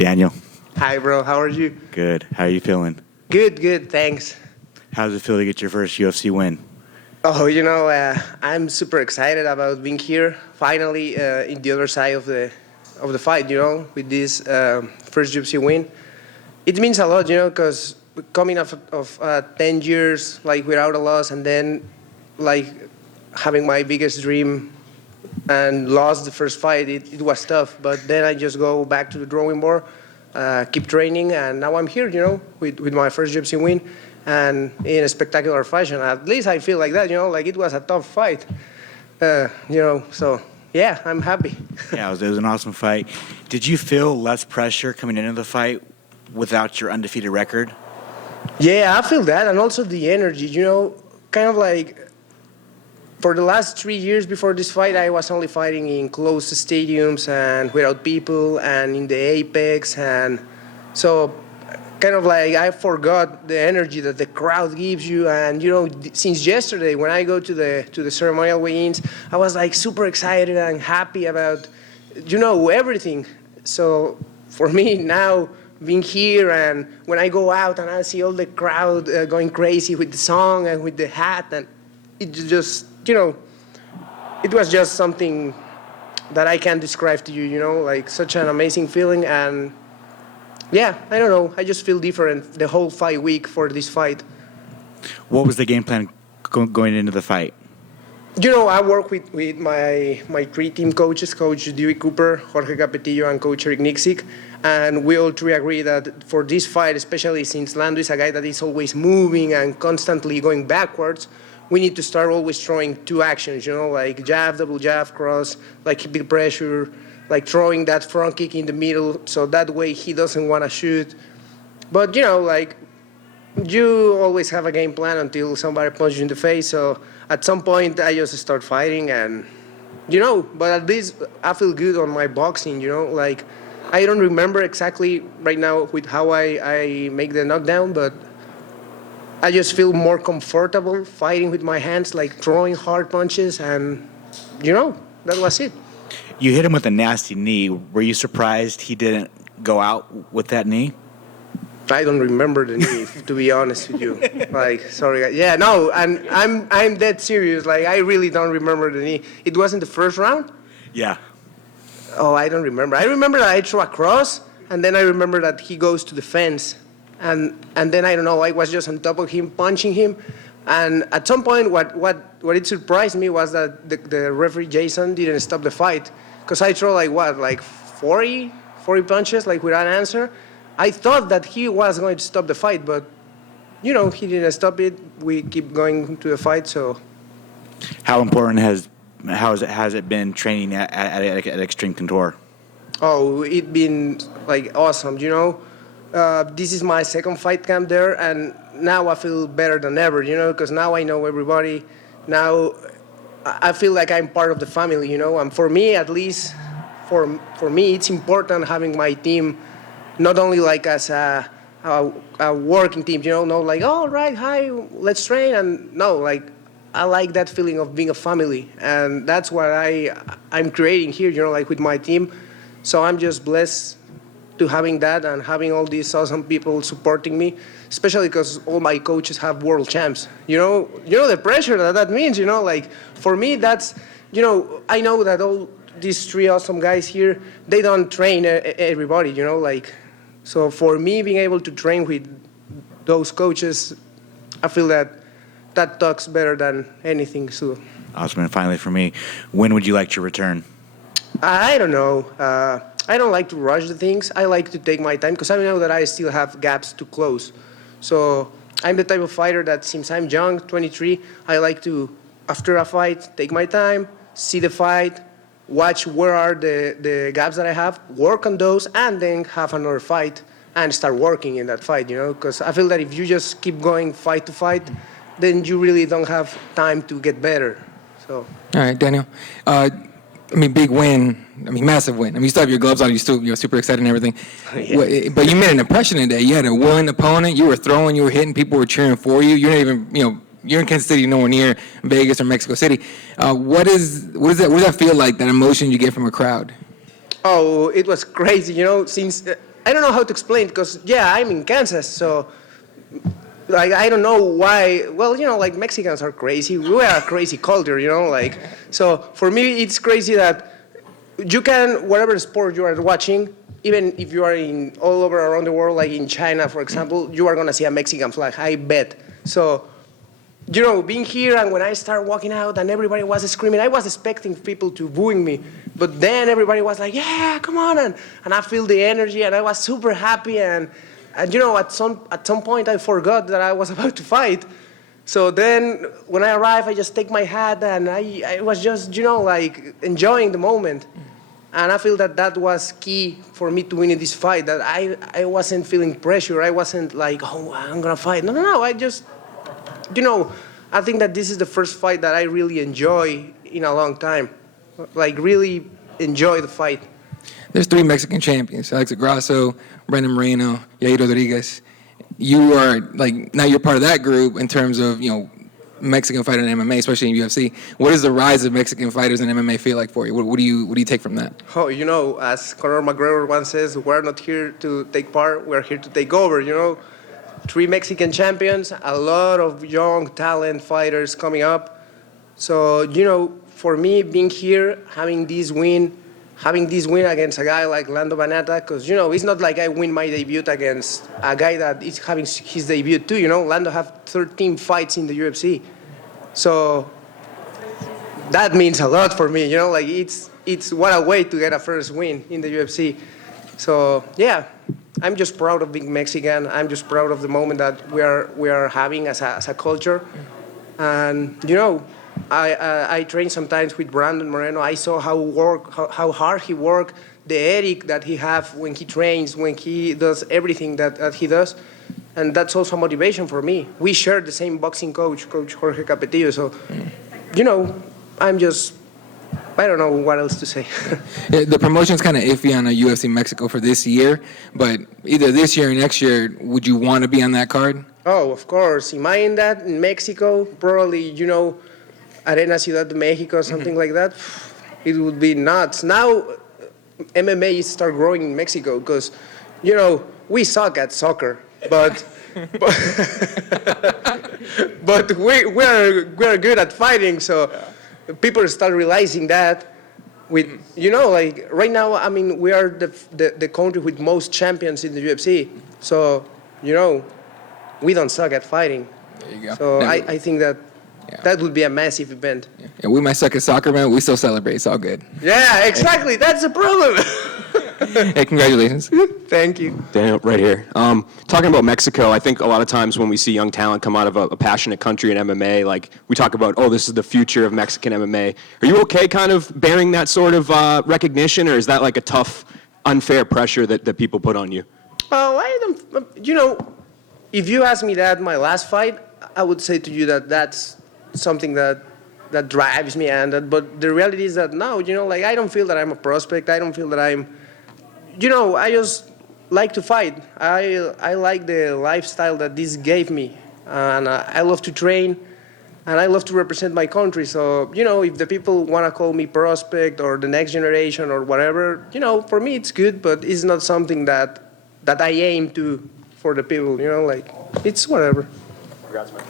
Daniel. Hi, bro. How are you? Good. How are you feeling? Good. Thanks. How does it feel to get your first UFC win? Oh, I'm super excited about being here, finally in the other side of the fight. With this first UFC win, it means a lot. Because coming off of 10 years like without a loss, and then like having my biggest dream and lost the first fight, it was tough. But then I just go back to the drawing board, keep training, and now I'm here, with my first UFC win, and in a spectacular fashion. At least I feel like that, like it was a tough fight, so yeah, I'm happy. Yeah, it was an awesome fight. Did you feel less pressure coming into the fight without your undefeated record? Yeah, I feel that, and also the energy, kind of like for the last 3 years before this fight, I was only fighting in closed stadiums and without people and in the Apex. And so kind of like I forgot the energy that the crowd gives you. And, since yesterday when I go to the ceremonial weigh-ins, I was like super excited and happy about, everything. So for me now, being here and when I go out and I see all the crowd going crazy with the song and with the hat, and it just, it was just something that I can't describe to you, like such an amazing feeling. And yeah, I don't know, I just feel different the whole fight week for this fight. What was the game plan going into the fight? I work with my three team coaches, Coach Dewey Cooper, Jorge Capetillo, and Coach Eric Nixick. And we all three agree that for this fight, especially since Lando is a guy that is always moving and constantly going backwards, we need to start always throwing two actions, like jab, double jab, cross, like keeping pressure, like throwing that front kick in the middle, so that way he doesn't want to shoot. But, like you always have a game plan until somebody punches you in the face. So at some point I just start fighting and, but at least I feel good on my boxing, like I don't remember exactly right now with how I make the knockdown, but I just feel more comfortable fighting with my hands, like throwing hard punches, and, that was it. You hit him with a nasty knee. Were you surprised he didn't go out with that knee? I don't remember the knee, to be honest with you. Like, sorry. Yeah, no, and I'm dead serious. Like, I really don't remember the knee. It wasn't the first round? Yeah. Oh, I don't remember. I remember that I threw a cross, and then I remember that he goes to the fence. And then, I don't know, I was just on top of him, punching him. And at some point, what it surprised me was that the referee, Jason, didn't stop the fight. Because I threw, like 40 punches, like without an answer. I thought that he was going to stop the fight, but, he didn't stop it. We keep going to the fight, so. How important has it been training at Extreme Couture? Oh, it's been, like, awesome, This is my second fight camp there, and now I feel better than ever, because now I know everybody. Now I feel like I'm part of the family, and for me, at least, for me, it's important having my team, not only like as a working team, not like, oh, right, hi, let's train, and no, like, I like that feeling of being a family, and that's what I'm creating here, like with my team. So I'm just blessed to having that and having all these awesome people supporting me, especially because all my coaches have world champs. The pressure that means, like for me, that's, I know that all these three awesome guys here, they don't train everybody, like, so for me being able to train with those coaches, I feel that talks better than anything. So. Awesome. And finally for me, when would you like to return? I don't know. I don't like to rush the things. I like to take my time because I know that I still have gaps to close. So I'm the type of fighter that since I'm young, 23, I like to, after a fight, take my time, see the fight, watch where are the gaps that I have, work on those, and then have another fight and start working in that fight, because I feel that if you just keep going fight to fight, then you really don't have time to get better. So. All right, Daniel. Big win. Massive win. You still have your gloves on. You're super excited and everything. Yeah. But you made an impression today. You had a willing opponent. You were throwing. You were hitting. People were cheering for you. You're not even, you're in Kansas City, nowhere near Vegas or Mexico City. What does that feel like? That emotion you get from a crowd? Oh, it was crazy. Since I don't know how to explain because I'm in Kansas, so like I don't know why. Well, like Mexicans are crazy. We are a crazy culture, like so for me it's crazy that you can whatever sport you are watching, even if you are in all over around the world, like in China, for example, you are gonna see a Mexican flag. I bet. So being here and when I started walking out and everybody was screaming, I was expecting people to booing me, but then everybody was like, "Yeah, come on!" and I feel the energy and I was super happy and at some point I forgot that I was about to fight. So then when I arrived, I just take my hat and I was just like enjoying the moment. And I feel that was key for me to win this fight. That I wasn't feeling pressure. I wasn't like, oh, I'm gonna fight. No. I just, I think that this is the first fight that I really enjoy in a long time. Like really enjoy the fight. There's 3 Mexican champions: Alex Grasso, Brandon Moreno, Yair Rodriguez. You are now you're part of that group in terms of Mexican fighter in MMA, especially in UFC. What does the rise of Mexican fighters in MMA feel like for you? What do you take from that? Oh, as Conor McGregor once says, we're not here to take part, we're here to take over. 3 Mexican champions, a lot of young talent fighters coming up. So for me, being here, having this win against a guy like Lando Banata, because it's not like I win my debut against a guy that is having his debut too. Lando have 13 fights in the UFC, so that means a lot for me. Like it's what a way to get a first win in the UFC. So I'm just proud of being Mexican. I'm just proud of the moment that we are having as a culture, and I train sometimes with Brandon Moreno. I saw how hard he work, the ethic that he have when he trains, when he does everything that he does, and that's also motivation for me. We share the same boxing coach Jorge Capetillo. So, I don't know what else to say. Yeah, the promotion's kind of iffy on a UFC Mexico for this year, but either this year or next year, would you want to be on that card? Oh, of course. Am I in that in Mexico? Probably, Arena Ciudad de Mexico, something like that. It would be nuts. Now, MMA start growing in Mexico because, we suck at soccer, but but we're good at fighting. So people start realizing that. With like right now, I mean, we are the country with most champions in the UFC. So we don't suck at fighting. There you go. So I think that. Yeah. That would be a massive event. Yeah. And we might suck at soccer, man. We still celebrate. It's all good. Yeah, exactly. That's the problem. Hey, congratulations. Thank you. Daniel, right here. Talking about Mexico, I think a lot of times when we see young talent come out of a passionate country in MMA, like we talk about, oh, this is the future of Mexican MMA. Are you okay kind of bearing that sort of recognition, or is that like a tough, unfair pressure that people put on you? Oh, I don't, if you ask me that my last fight, I would say to you that that's something that drives me, but the reality is that no, like I don't feel that I'm a prospect. I don't feel that I'm, I just like to fight. I like the lifestyle that this gave me, and I love to train, and I love to represent my country. So if the people want to call me prospect or the next generation or whatever, for me it's good, but it's not something that I aim to for the people. Like it's whatever. Congrats, man.